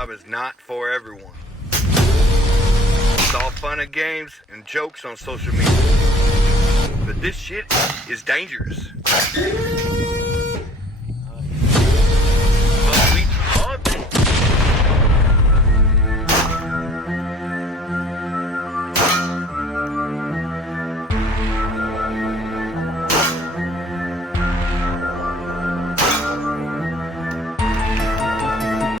job is not for everyone. It's all fun and games and jokes on social media. But this shit is dangerous.